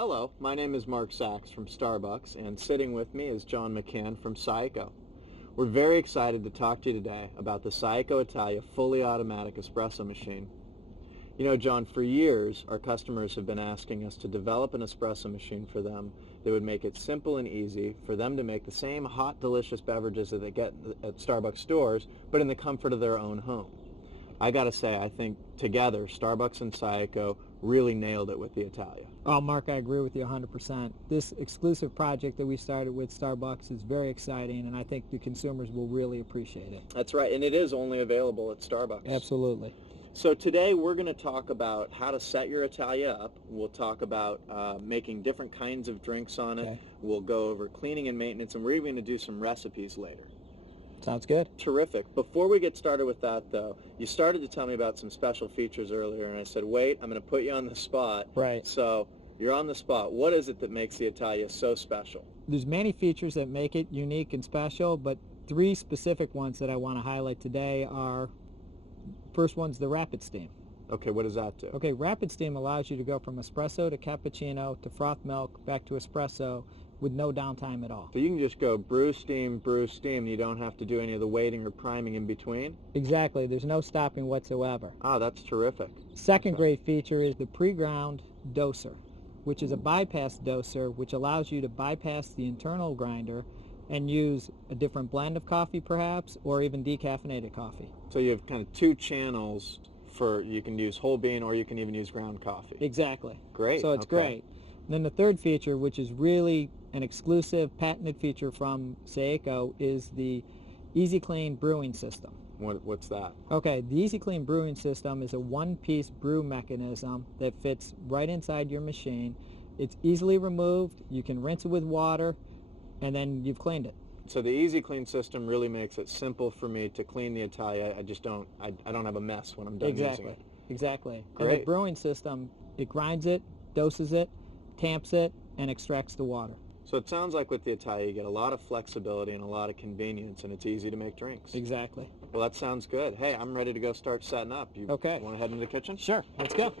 Hello, my name is Mark Sachs from Starbucks, and sitting with me is John McCann from Saeco. We're very excited to talk to you today about the Saeco Italia fully automatic espresso machine. You know, John, for years our customers have been asking us to develop an espresso machine for them that would make it simple and easy for them to make the same hot, delicious beverages that they get at Starbucks stores, but in the comfort of their own home. I gotta say, I think together, Starbucks and Saeco really nailed it with the Italia. Oh, Mark, I agree with you 100%. This exclusive project that we started with Starbucks is very exciting, and I think the consumers will really appreciate it. That's right, and it is only available at Starbucks. Absolutely. So today we're going to talk about how to set your Italia up. We'll talk about making different kinds of drinks on it. Okay. We'll go over cleaning and maintenance, and we're even going to do some recipes later. Sounds good. Terrific. Before we get started with that, though, you started to tell me about some special features earlier, and I said, wait, I'm going to put you on the spot. Right. So you're on the spot. What is it that makes the Italia so special? There's many features that make it unique and special, but three specific ones that I want to highlight today are, first one's the rapid steam. Okay, what does that do? Okay, rapid steam allows you to go from espresso to cappuccino to froth milk back to espresso with no downtime at all. So you can just go brew, steam, you don't have to do any of the waiting or priming in between? Exactly, there's no stopping whatsoever. Ah, that's terrific. Second great feature is the pre-ground doser, which is a bypass doser, which allows you to bypass the internal grinder and use a different blend of coffee perhaps, or even decaffeinated coffee. So you have kind of two channels for, you can use whole bean or you can even use ground coffee. Exactly. Great. So it's great. And then the third feature, which is really an exclusive patented feature from Saeco, is the Easy Clean brewing system. What's that? Okay, the Easy Clean brewing system is a one-piece brew mechanism that fits right inside your machine. It's easily removed, you can rinse it with water, and then you've cleaned it. So the Easy Clean system really makes it simple for me to clean the Italia. I don't have a mess when I'm done using it. Exactly. Great. And the brewing system, it grinds it, doses it, tamps it, and extracts the water. So it sounds like with the Italia you get a lot of flexibility and a lot of convenience, and it's easy to make drinks. Exactly. Well, that sounds good. Hey, I'm ready to go start setting up. You want to head into the kitchen? Sure, let's go.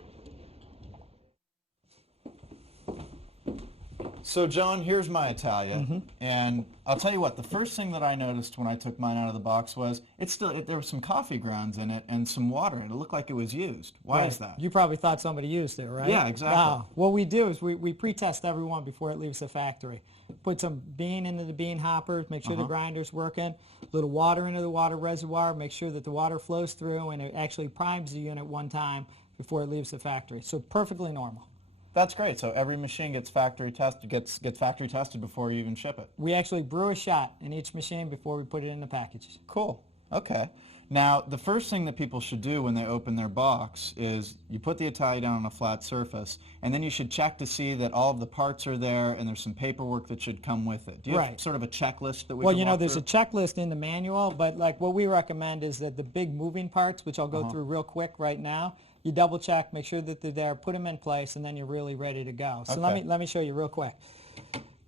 So John, here's my Italia, and I'll tell you what, the first thing that I noticed when I took mine out of the box was there were some coffee grounds in it and some water, and it looked like it was used. Why is that? You probably thought somebody used it, right? Yeah, exactly. What we do is we pre-test every one before it leaves the factory. Put some bean into the bean hopper, make sure the grinder's working, a little water into the water reservoir, make sure that the water flows through, and it actually primes the unit one time before it leaves the factory. So perfectly normal. That's great. So every machine gets factory tested before you even ship it. We actually brew a shot in each machine before we put it in the packages. Cool. Okay. Now, the first thing that people should do when they open their box is you put the Italia down on a flat surface, and then you should check to see that all of the parts are there and there's some paperwork that should come with it. Do you have sort of a checklist that we can walk there's through? a checklist in the manual, but like what we recommend is that the big moving parts, which I'll go through real quick right now, you double check, make sure that they're there, put them in place, and then you're really ready to go. So let me show you real quick.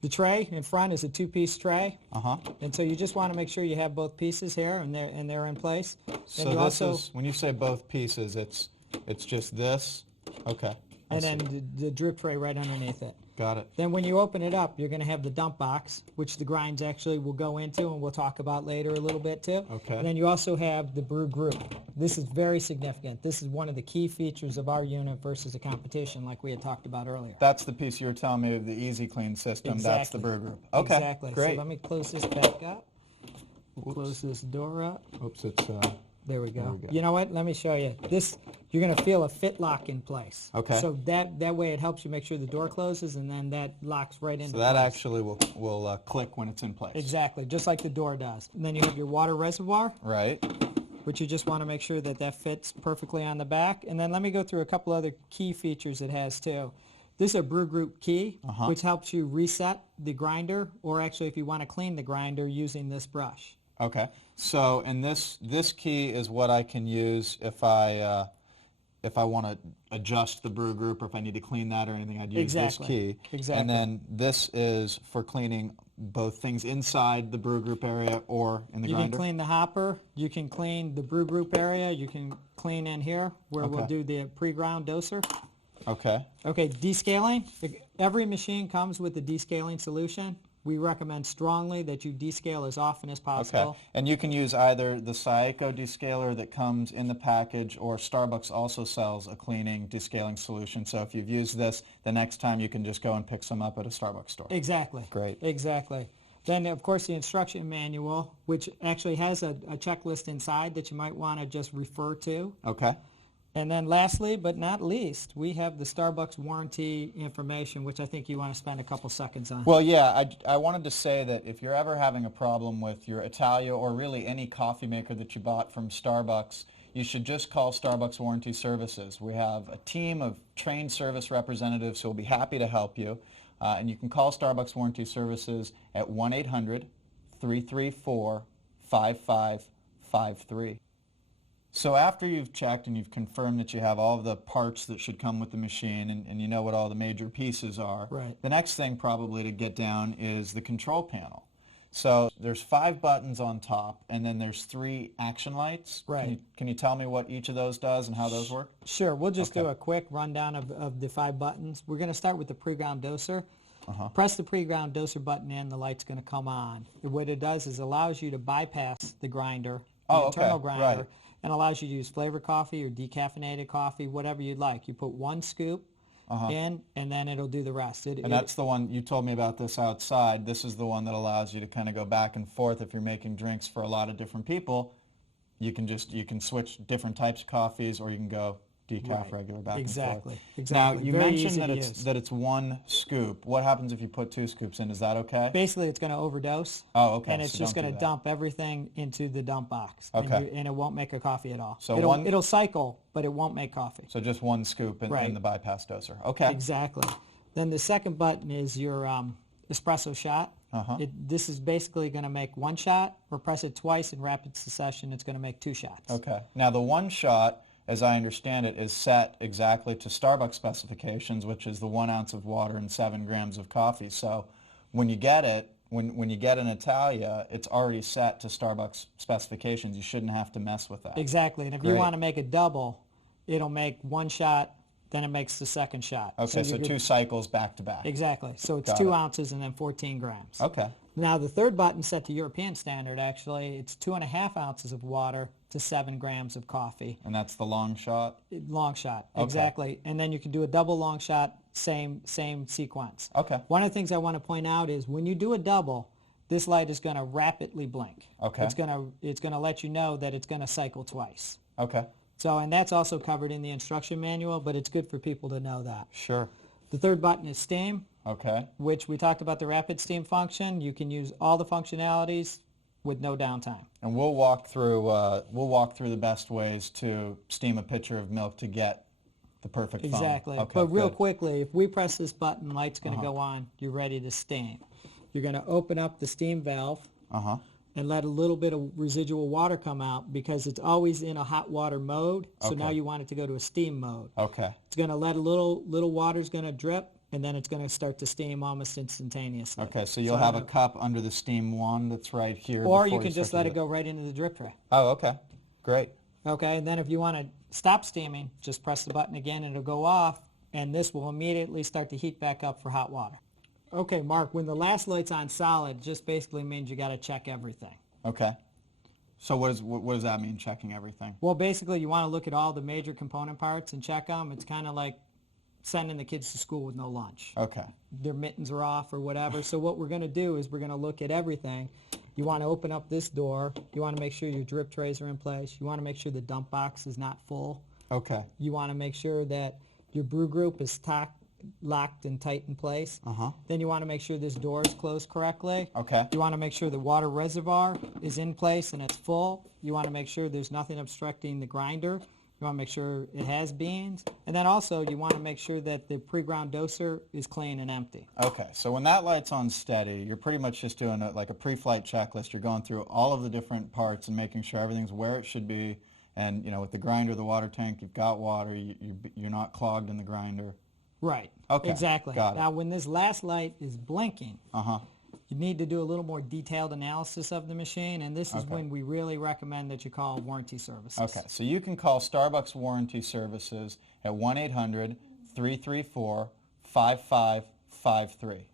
The tray in front is a two-piece tray, and so you just want to make sure you have both pieces here and they're in place. So and this is, when you say both pieces, it's just this? Okay. And then the drip tray right underneath it. Got it. Then when you open it up, you're going to have the dump box, which the grinds actually will go into, and we'll talk about later a little bit too. Okay. And then you also have the brew group. This is very significant. This is one of the key features of our unit versus the competition, like we had talked about earlier. That's the piece you were telling me of the Easy Clean system. Exactly. That's the brew group. Okay. Exactly. Great. So let me close this back up. We'll close this door up. Oops, it's... There we go. You know what? Let me show you. This, you're going to feel a fit lock in place. Okay. So that way it helps you make sure the door closes, and then that locks right into place. So that place. actually will click when it's in place. Exactly, just like the door does. And then you have your water reservoir. Right. Which you just want to make sure that fits perfectly on the back. And then let me go through a couple other key features it has too. This is a brew group key, which helps you reset the grinder, or actually if you want to clean the grinder using this brush. Okay. So, and this key is what I can use if I want to adjust the brew group, or if I need to clean that or anything, I'd use this key. Exactly. And then this is for cleaning both things inside the brew group area or in the grinder. You can clean the hopper, you can clean the brew group area, you can clean in here where we'll do the pre-ground doser. Okay. Okay, descaling. Every machine comes with a descaling solution. We recommend strongly that you descale as often as possible. Okay. And you can use either the Saeco descaler that comes in the package, or Starbucks also sells a cleaning descaling solution. So if you've used this, the next time you can just go and pick some up at a Starbucks store. Exactly. Great. Exactly. Then, of course, the instruction manual, which actually has a checklist inside that you might want to just refer to. Okay. And then lastly, but not least, we have the Starbucks warranty information, which I think you want to spend a couple seconds on. Well, yeah, I wanted to say that if you're ever having a problem with your Italia or really any coffee maker that you bought from Starbucks, you should just call Starbucks Warranty Services. We have a team of trained service representatives who will be happy to help you. And you can call Starbucks Warranty Services at 1-800-334-5553. So after you've checked and you've confirmed that you have all of the parts that should come with the machine, and you know what all the major pieces are, right, the next thing probably to get down is the control panel. So there's 5 buttons on top, and then there's 3 action lights. Right. Can you tell me what each of those does and how those work? Sure. We'll just do a quick rundown of the 5 buttons. We're going to start with the pre-ground doser. Press the pre-ground doser button in, the light's going to come on. What it does is allows you to bypass the grinder, the internal grinder, right, and allows you to use flavored coffee or decaffeinated coffee, whatever you'd like. You put 1 scoop in, and then it'll do the rest. And that's the one, you told me about this outside. This is the one that allows you to kind of go back and forth. If you're making drinks for a lot of different people, you can switch different types of coffees, or you can go decaf, regular, back and forth. Exactly. Now, you Very mentioned easy that it's 1 scoop. What happens if you put 2 scoops in? Is that okay? Basically, it's going to overdose. Oh, okay. And it's so just don't going do to that. dump everything into the dump box. Okay. And it won't make a coffee at all. So it'll cycle, but it won't make coffee. So just 1 scoop in the bypass doser. Okay. Exactly. Then the second button is your espresso shot. This is basically going to make 1 shot, or press it twice in rapid succession. It's going to make 2 shots. Okay. Now the 1 shot, as I understand it, is set exactly to Starbucks specifications, which is the 1 ounce of water and 7 grams of coffee. So when you get it, when you get an Italia, it's already set to Starbucks specifications. You shouldn't have to mess with that. Exactly. And if you want to make a double, it'll make 1 shot, then it makes the second shot. Okay, so 2 cycles back to back. Exactly. So it's 2 ounces and then 14 grams. Okay. Now the third button, set to European standard, actually, it's 2.5 ounces of water to 7 grams of coffee. And that's the long shot? Long shot, Okay. exactly. And then you can do a double long shot, same sequence. Okay. One of the things I want to point out is when you do a double, this light is going to rapidly blink. Okay. It's going to let you know that it's going to cycle twice. Okay. So, and that's also covered in the instruction manual, but it's good for people to know that. Sure. The third button is steam. Okay. Which we talked about the rapid steam function. You can use all the functionalities with no downtime. And we'll walk through the best ways to steam a pitcher of milk to get the perfect foam. Exactly. Okay, but real good. quickly, if we press this button, light's going to go on. You're ready to steam. You're going to open up the steam valve and let a little bit of residual water come out, because it's always in a hot water mode. So now you want it to go to a steam mode. Okay. It's going to let a little water's going to drip, and then it's going to start to steam almost instantaneously. Okay, so you'll have a cup under the steam wand that's right here. Or before you can just start let to it go right into the drip tray. Oh, okay. Great. Okay, and then if you want to stop steaming, just press the button again and it'll go off, and this will immediately start to heat back up for hot water. Okay, Mark, when the last light's on solid, it just basically means you got to check everything. Okay. So what does that mean, checking everything? Well, basically you want to look at all the major component parts and check them. It's kind of like sending the kids to school with no lunch. Okay. Their mittens are off or whatever. So what we're going to do is we're going to look at everything. You want to open up this door. You want to make sure your drip trays are in place. You want to make sure the dump box is not full. Okay. You want to make sure that your brew group is locked and tight in place. Then you want to make sure this door is closed correctly. Okay. You want to make sure the water reservoir is in place and it's full. You want to make sure there's nothing obstructing the grinder. You want to make sure it has beans. And then also you want to make sure that the pre-ground doser is clean and empty. Okay, so when that light's on steady, you're pretty much just doing like a pre-flight checklist. You're going through all of the different parts and making sure everything's where it should be. And, with the grinder, the water tank, you've got water. You're not clogged in the grinder. Right. Okay. Exactly. Got it. Now, when this last light is blinking, you need to do a little more detailed analysis of the machine, and this is when we really recommend that you call warranty services. Okay, so you can call Starbucks Warranty Services at 1-800-334-5553.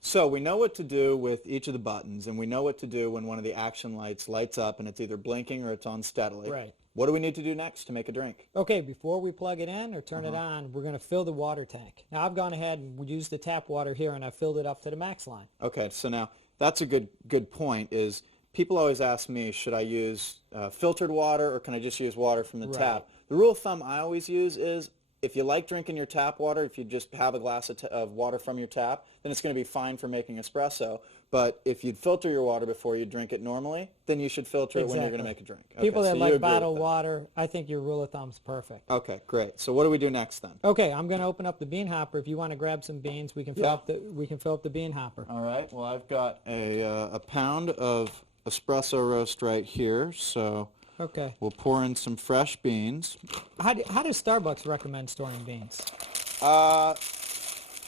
So we know what to do with each of the buttons, and we know what to do when one of the action lights lights up and it's either blinking or it's on steadily. Right. What do we need to do next to make a drink? Okay, before we plug it in or turn it on, we're going to fill the water tank. Now, I've gone ahead and used the tap water here, and I've filled it up to the max line. Okay, so now that's a good point. Is people always ask me, should I use filtered water or can I just use water from the tap? The rule of thumb I always use is, if you like drinking your tap water, if you just have a glass of water from your tap, then it's going to be fine for making espresso. But if you'd filter your water before you drink it normally, then you should filter it when you're going to make a drink. Okay, People that so like bottled water, I think your rule of thumb is perfect. Okay, great. So what do we do next then? Okay, I'm going to open up the bean hopper. If you want to grab some beans, we can fill up the bean hopper. All right. Well, I've got a pound of espresso roast right here, so okay, we'll pour in some fresh beans. How does Starbucks recommend storing beans?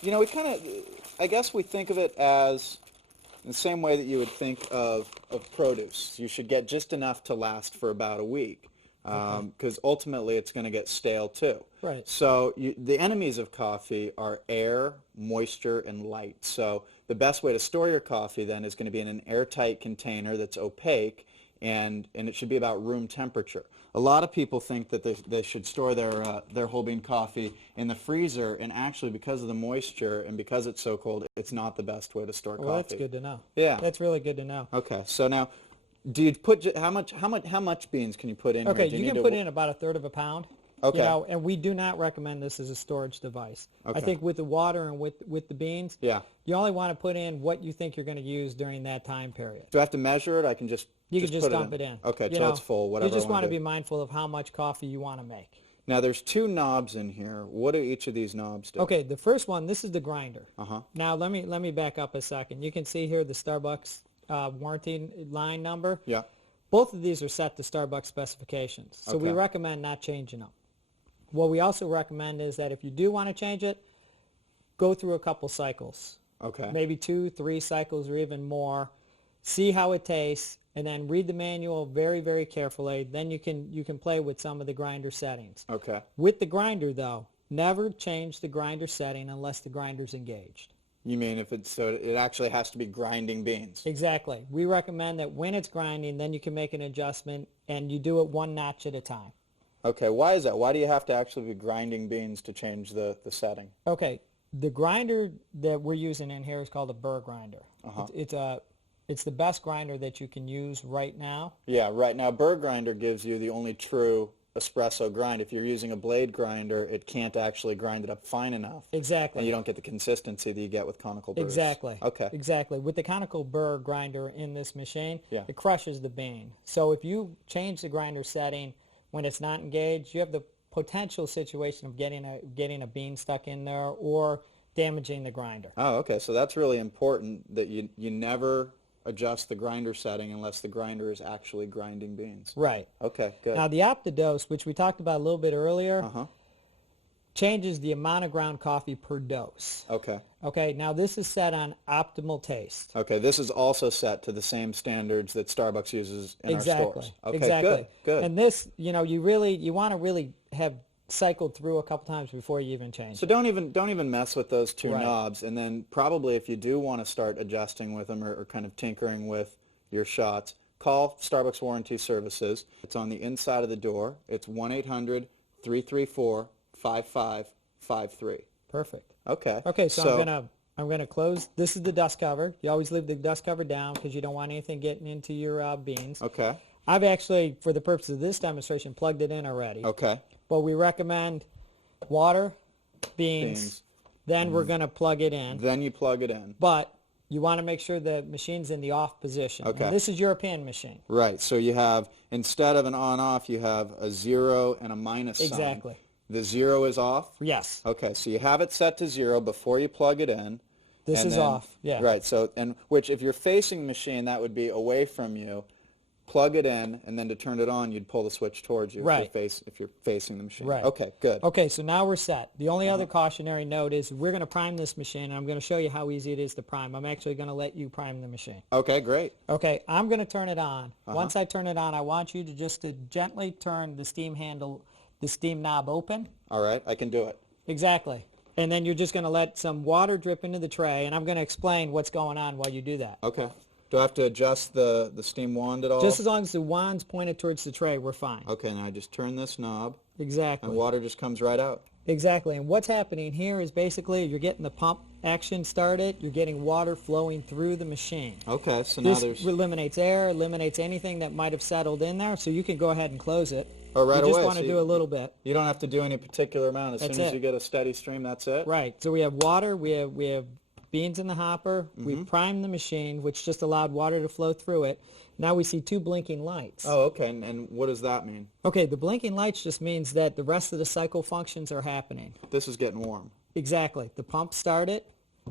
You know, we kind of, I guess we think of it as in the same way that you would think of produce. You should get just enough to last for about a week, because ultimately it's going to get stale too. Right. So the enemies of coffee are air, moisture, and light. So the best way to store your coffee then is going to be in an airtight container that's opaque, and it should be about room temperature. A lot of people think that they should store their whole bean coffee in the freezer, and actually because of the moisture and because it's so cold, it's not the best way to store coffee. Well, that's good to know. Yeah. That's really good to know. Okay, so now, do you put how much beans can you put in? Okay, here? you can put in about 1/3 of a pound. Okay. You know, and we do not recommend this as a storage device. Okay. I think with the water and with the beans, Yeah. you only want to put in what you think you're going to use during that time period. Do I have to measure it? I can just You can just put dump it in. Okay, You till know, it's full. Whatever. You just I want to do. be mindful of how much coffee you want to make. Now there's 2 knobs in here. What do each of these knobs do? Okay, the first one, this is the grinder. Uh-huh. Now let me back up a second. You can see here the Starbucks warranty line number. Yeah. Both of these are set to Starbucks specifications, so we Okay. recommend not changing them. What we also recommend is that if you do want to change it, go through a couple cycles. Okay. Maybe 2, 3 cycles or even more. See how it tastes, and then read the manual very, very carefully. Then you can play with some of the grinder settings. Okay. With the grinder, though, never change the grinder setting unless the grinder's engaged. You mean if it's so it actually has to be grinding beans? Exactly. We recommend that when it's grinding, then you can make an adjustment, and you do it 1 notch at a time. Okay. Why is that? Why do you have to actually be grinding beans to change the setting? Okay. The grinder that we're using in here is called a burr grinder. It's the best grinder that you can use right now. Yeah, right now burr grinder gives you the only true espresso grind. If you're using a blade grinder, it can't actually grind it up fine enough. Exactly. And you don't get the consistency that you get with conical burrs. Exactly. Okay. Exactly. With the conical burr grinder in this machine, Yeah. it crushes the bean. So if you change the grinder setting when it's not engaged, you have the potential situation of getting a bean stuck in there or damaging the grinder. Oh, okay. So that's really important that you never adjust the grinder setting unless the grinder is actually grinding beans. Right. Okay, good. Now the Optidose, which we talked about a little bit earlier, Uh-huh. changes the amount of ground coffee per dose. Okay. Okay, now this is set on optimal taste. Okay, this is also set to the same standards that Starbucks uses in our stores. Okay, exactly. good. And this, you want to really have cycled through a couple times before you even change So it. don't even mess with those 2 Right. knobs, and then probably if you do want to start adjusting with them or kind of tinkering with your shots, call Starbucks Warranty Services. It's on the inside of the door. It's 1-800-334-5553. Perfect. Okay. Okay, so I'm gonna close. This is the dust cover. You always leave the dust cover down because you don't want anything getting into your beans. Okay. I've actually, for the purpose of this demonstration, plugged it in already. Okay. But we recommend water, beans. Then we're going to plug it in. Then you plug it in. But you want to make sure the machine's in the off position. Okay. And this is European machine. Right. So you have, instead of an on-off, you have a 0 and a minus sign. Exactly. The 0 is off? Yes. Okay, so you have it set to 0 before you plug it in. This and is then- off. Yeah. Right. So, and which if you're facing the machine, that would be away from you. Plug it in, and then to turn it on, you'd pull the switch towards you. Right. If you're facing the machine. Right. Okay. Good. Okay, so now we're set. The only other cautionary note is we're going to prime this machine, and I'm going to show you how easy it is to prime. I'm actually going to let you prime the machine. Okay. Great. Okay, I'm going to turn it on. Once I turn it on, I want you to gently turn the steam handle, the steam knob open. All right. I can do it. Exactly. And then you're just going to let some water drip into the tray, and I'm going to explain what's going on while you do that. Okay. Do I have to adjust the steam wand at all? Just as long as the wand's pointed towards the tray, we're fine. Okay, now I just turn this knob. Exactly. And water just comes right out. Exactly. And what's happening here is basically you're getting the pump action started. You're getting water flowing through the machine. Okay, so now This eliminates air, eliminates anything that might have settled in there, so you can go ahead and close it. Oh, right away. You just want to do a little bit. You don't have to do any particular amount. As That's soon as it. you get a steady stream, that's it? Right. So we have water, we have beans in the hopper, we've primed the machine, which just allowed water to flow through it. Now we see 2 blinking lights. Oh, okay. And what does that mean? Okay, the blinking lights just means that the rest of the cycle functions are happening. This is getting warm. Exactly. The pump started.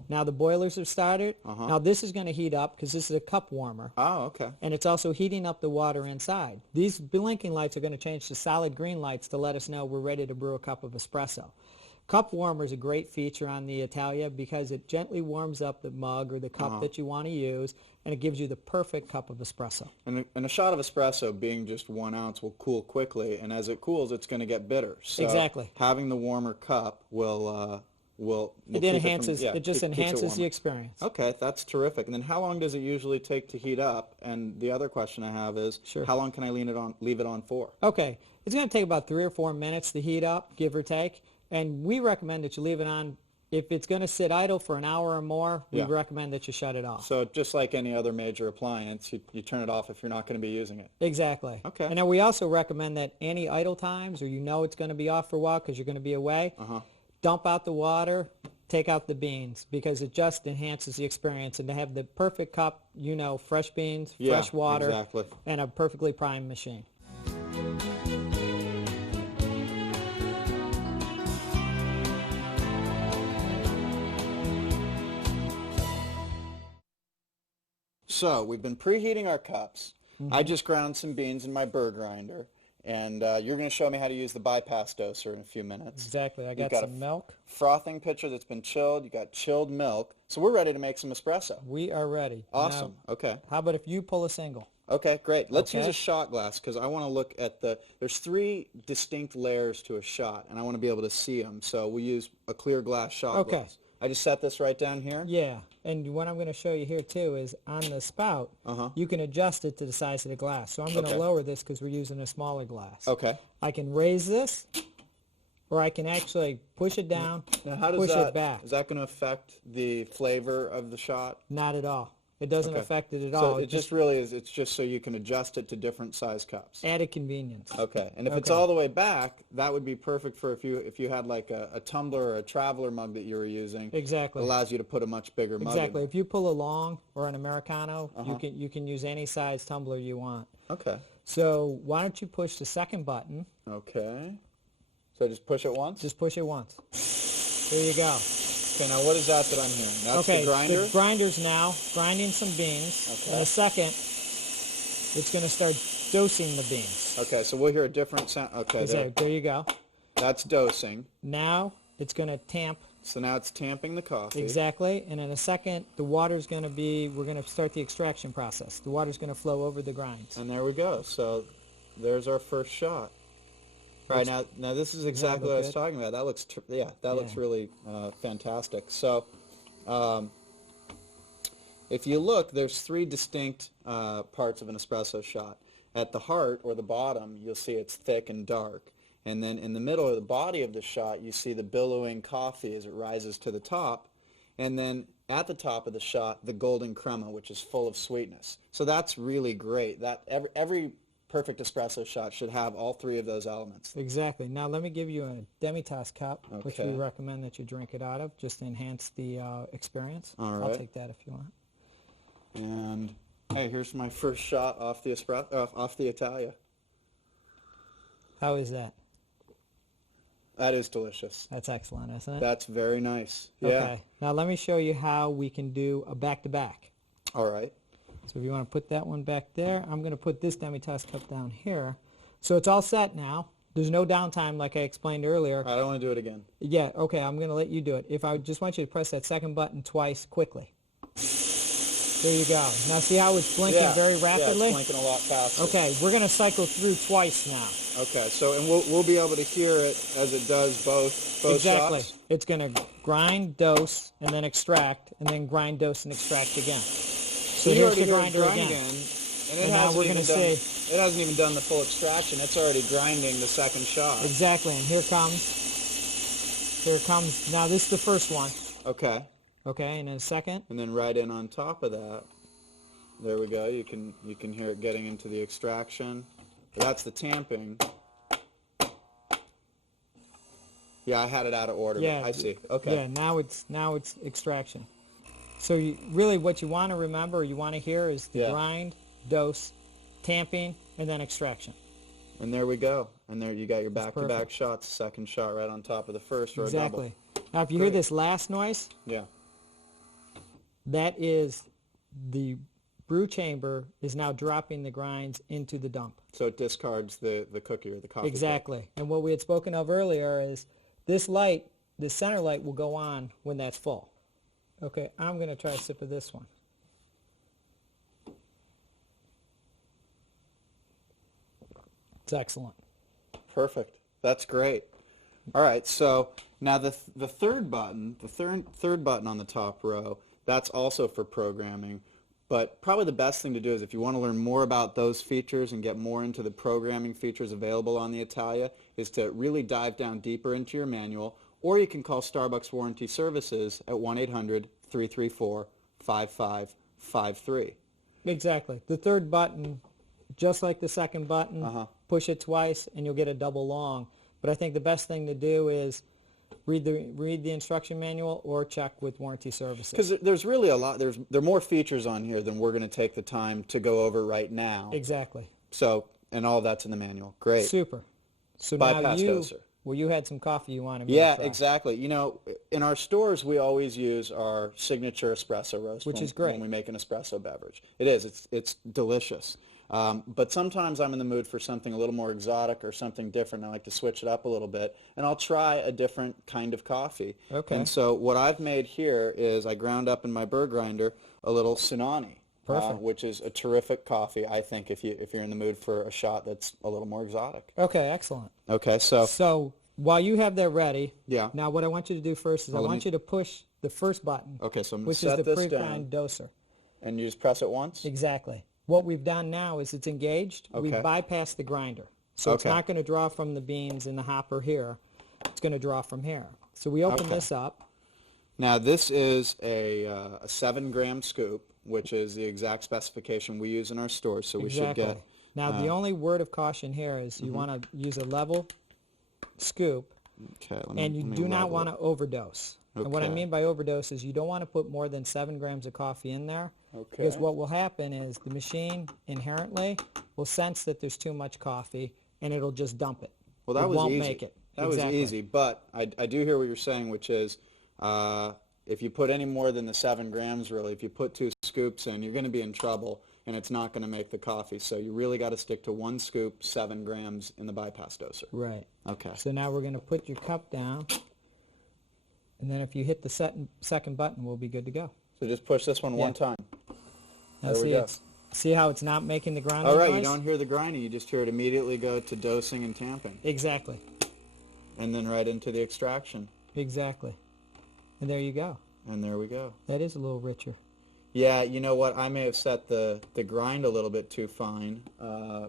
Now the boilers have started. Now this is going to heat up because this is a cup warmer. Oh, okay. And it's also heating up the water inside. These blinking lights are going to change to solid green lights to let us know we're ready to brew a cup of espresso. Cup warmer is a great feature on the Italia because it gently warms up the mug or the cup that you want to use, and it gives you the perfect cup of espresso. And a shot of espresso, being just 1 ounce, will cool quickly, and as it cools, it's going to get bitter. So Exactly. having the warmer cup will It enhances. It just enhances the experience. Okay, that's terrific. And then how long does it usually take to heat up? And the other question I have is, how long can I leave it on for? Okay, it's going to take about 3 or 4 minutes to heat up, give or take. And we recommend that you leave it on. If it's going to sit idle for an hour or more, we recommend that you shut it off. So just like any other major appliance, you turn it off if you're not going to be using it. Exactly. Okay. And then we also recommend that any idle times, or you know it's going to be off for a while because you're going to be away, dump out the water, take out the beans, because it just enhances the experience. And to have the perfect cup, you know, fresh beans, fresh water, exactly. and a perfectly primed machine. So we've been preheating our cups. I just ground some beans in my burr grinder, and you're going to show me how to use the bypass doser in a few minutes. Exactly. I got some milk. Frothing pitcher that's been chilled. You got chilled milk. So we're ready to make some espresso. We are ready. Awesome. Now, okay. how about if you pull a single? Okay, great. Let's use a shot glass because I want to look at there's 3 distinct layers to a shot, and I want to be able to see them. So we'll use a clear glass shot glass. I just set this right down here? Yeah, and what I'm going to show you here too is on the spout, you can adjust it to the size of the glass. So I'm going to lower this because we're using a smaller glass. Okay. I can raise this, or I can actually push it down, now how does push it back. Is that going to affect the flavor of the shot? Not at all. It doesn't affect it at all. So it just really is, it's just so you can adjust it to different size cups. Added convenience. Okay, and if it's all the way back, that would be perfect for if you had like a tumbler or a traveler mug that you were using. Exactly. It allows you to put a much bigger mug Exactly. in. If you pull a long or an Americano, you can use any size tumbler you want. Okay. So why don't you push the second button? Okay. So just push it once? Just push it once. There you go. Okay, now what is that I'm hearing? That's the grinder? The grinder's now grinding some beans. Okay. In a second, it's going to start dosing the beans. Okay, so we'll hear a different sound. Okay, there you go. That's dosing. Now it's going to tamp. So now it's tamping the coffee. Exactly, and in a second, the water's going to we're going to start the extraction process. The water's going to flow over the grinds. And there we go. So there's our first shot. All right, now this is exactly what I was talking about. That looks, looks really fantastic. So if you look, there's 3 distinct parts of an espresso shot. At the heart, or the bottom, you'll see it's thick and dark. And then in the middle, or the body of the shot, you see the billowing coffee as it rises to the top. And then at the top of the shot, the golden crema, which is full of sweetness. So that's really great. That every perfect espresso shot should have all 3 of those elements. Exactly. Now let me give you a demi-tasse cup, which we recommend that you drink it out of, just to enhance the experience. All right. I'll take that if you want. And hey, here's my first shot off the off the Italia. How is that? That is delicious. That's excellent, isn't it? That's very nice. Yeah. Okay. Now let me show you how we can do a back-to-back. All right. So if you want to put that one back there, I'm going to put this demi-tasse cup down here. So it's all set now. There's no downtime like I explained earlier. I don't want to do it again. Yeah, okay, I'm going to let you do it. If I just want you to press that second button twice quickly. There you go. Now see how it's blinking very rapidly? Yeah, it's blinking a lot faster. Okay, we're going to cycle through twice now. Okay, so and we'll be able to hear it as it does both Exactly. shots? It's going to grind, dose, and then extract, and then grind, dose, and extract again. So you here's already the hear it grinder grinding, again. and it And now hasn't we're even gonna done. see- It hasn't even done the full extraction. It's already grinding the second shot. Exactly, and here it comes. Now this is the first one. Okay, Okay, and in a second. and then right in on top of that, there we go. You can hear it getting into the extraction. That's the tamping. Yeah, I had it out of order. Yeah, I see. Okay. Yeah, now it's extraction. So really what you want to remember, you want to hear is the grind, dose, tamping, and then extraction. And there we go. And there you got your back-to-back perfect. shots. Second shot right on top of the first for a Exactly. double. Now if you hear this last noise, Yeah. that is the brew chamber is now dropping the grinds into the dump. So it discards the cookie or the coffee cup. Exactly. And what we had spoken of earlier is this light, the center light will go on when that's full. Okay, I'm going to try a sip of this one. It's excellent. Perfect. That's great. All right, so now the third button, the third button on the top row, that's also for programming. But probably the best thing to do is if you want to learn more about those features and get more into the programming features available on the Italia, is to really dive down deeper into your manual, or you can call Starbucks Warranty Services at 1-800-334-5553. Exactly. The third button, just like the second button, push it twice and you'll get a double long. But I think the best thing to do is read the instruction manual or check with warranty services. Because there's really a lot, there are more features on here than we're going to take the time to go over right now. Exactly. So, and all that's in the manual. Great. Super. So Bypass now doser. Well, you had some coffee you wanted me Yeah, to try. exactly. You know, in our stores, we always use our signature espresso roast, Which is great. when we make an espresso beverage. It is. It's delicious. But sometimes I'm in the mood for something a little more exotic or something different. I like to switch it up a little bit, and I'll try a different kind of coffee. Okay. And so what I've made here is I ground up in my burr grinder a little Tsunami. Perfect. Which is a terrific coffee, I think, if you're in the mood for a shot that's a little more exotic. Okay, excellent. Okay, so So while you have that ready, Yeah. now what I want you to do first is I want you to push the first button, okay, so I'm going which to is set the this pre-grind down, doser. and you just press it once. Exactly. What we've done now is it's engaged. We've Okay. bypassed the grinder. So it's Okay. not going to draw from the beans in the hopper here. It's going to draw from here. So we open Okay. this up. Now this is a 7-gram scoop, which is the exact specification we use in our stores. So we Exactly. should get. Now the only word of caution here is you want to use a level scoop, Okay, and you do not want to overdose. And what I Okay. mean by overdose is you don't want to put more than 7 grams of coffee in there. Okay. Because what will happen is the machine inherently will sense that there's too much coffee, and it'll just dump it. Well, that it was won't easy. make it. That Exactly. was easy, but I do hear what you're saying, which is if you put any more than the 7 grams, really, if you put 2 scoops in, you're going to be in trouble, and it's not going to make the coffee. So you really got to stick to 1 scoop, 7 grams in the bypass doser. Right. Okay. So now we're going to put your cup down, and then if you hit the second button, we'll be good to go. So just push this one one time. Now There we go. see how it's not making the grinding All right, noise? you don't hear the grinding. You just hear it immediately go to dosing and tamping, Exactly. and then right into the extraction. Exactly. And there you go. And there we go. That is a little richer. Yeah, you know what? I may have set the grind a little bit too fine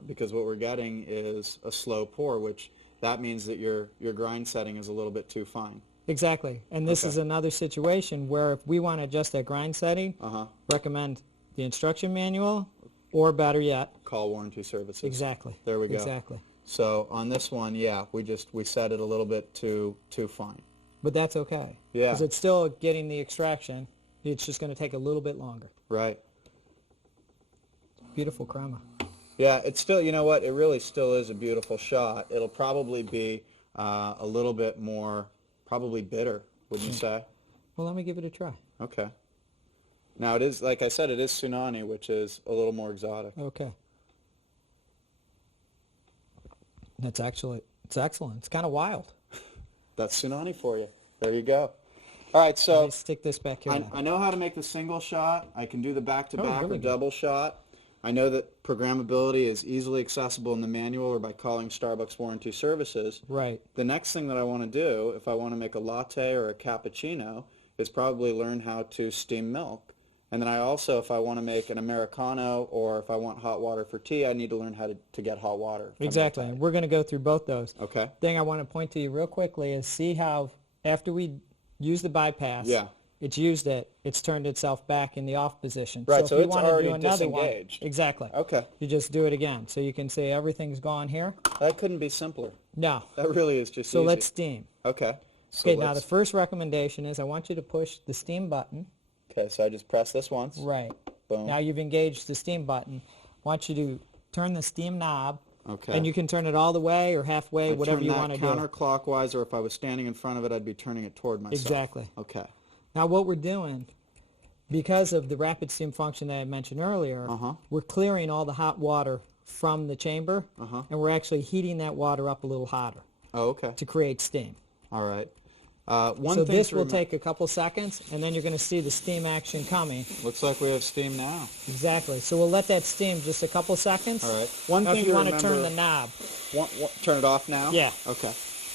because what we're getting is a slow pour, which that means that your grind setting is a little bit too fine. Exactly. And this is another situation where if we want to adjust that grind setting, recommend the instruction manual, or better yet, Call warranty services. exactly. There we go. Exactly. So on this one, yeah, we set it a little bit too fine. But that's okay. Yeah. Because it's still getting the extraction. It's just going to take a little bit longer. Right. Beautiful crema. Yeah, it's still, you know what? It really still is a beautiful shot. It'll probably be a little bit more, probably bitter, wouldn't you say? Well, let me give it a try. Okay. Now it is, like I said, it is Tsunami, which is a little more exotic. Okay. It's excellent. It's kind of wild. That's Tsunami for you. There you go. All right, Let so me stick this back here. now. I know how to make the single shot. I can do the back-to-back really or good. double shot. I know that programmability is easily accessible in the manual or by calling Starbucks Warranty Services. Right. The next thing that I want to do, if I want to make a latte or a cappuccino, is probably learn how to steam milk. And then I also, if I want to make an Americano or if I want hot water for tea, I need to learn how to get hot water. Exactly. And we're going to go through both those. Okay. Thing I want to point to you real quickly is see how after we use the bypass, Yeah. it's used it, it's turned itself back in the off position. Right, so if you it's want to do already another disengaged. One, exactly. Okay. You just do it again. So you can see everything's gone here. That couldn't be simpler. No. That really is just So easy. let's steam. Okay. So Okay, now the first recommendation is I want you to push the steam button. Okay, so I just press this once. Right. Boom. Now you've engaged the steam button. I want you to turn the steam knob. Okay. And you can turn it all the way or halfway, whatever you want to do. Counterclockwise, or if I was standing in front of it, I'd be turning it toward myself. Exactly. Okay. Now what we're doing, because of the rapid steam function that I mentioned earlier, we're clearing all the hot water from the chamber, and we're actually heating that water up a little hotter Oh, okay. to create steam. All right. So this will take a couple seconds, and then you're going to see the steam action coming. Looks like we have steam now. Exactly. So we'll let that steam just a couple seconds. All right. One Now thing if you to want to remember, turn the knob. turn it off now? Yeah. Okay.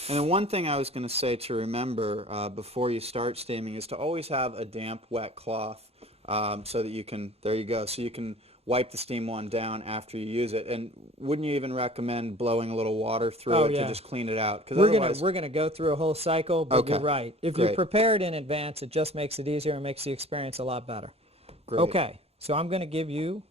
And then one thing I was going to say to remember before you start steaming is to always have a damp, wet cloth so that you can, there you go, so you can wipe the steam wand down after you use it. And wouldn't you even recommend blowing a little water through it to just clean it out? We're gonna go through a whole cycle, but you're right. If you're Great. prepared in advance, it just makes it easier and makes the experience a lot better. Great. Okay, so I'm gonna give you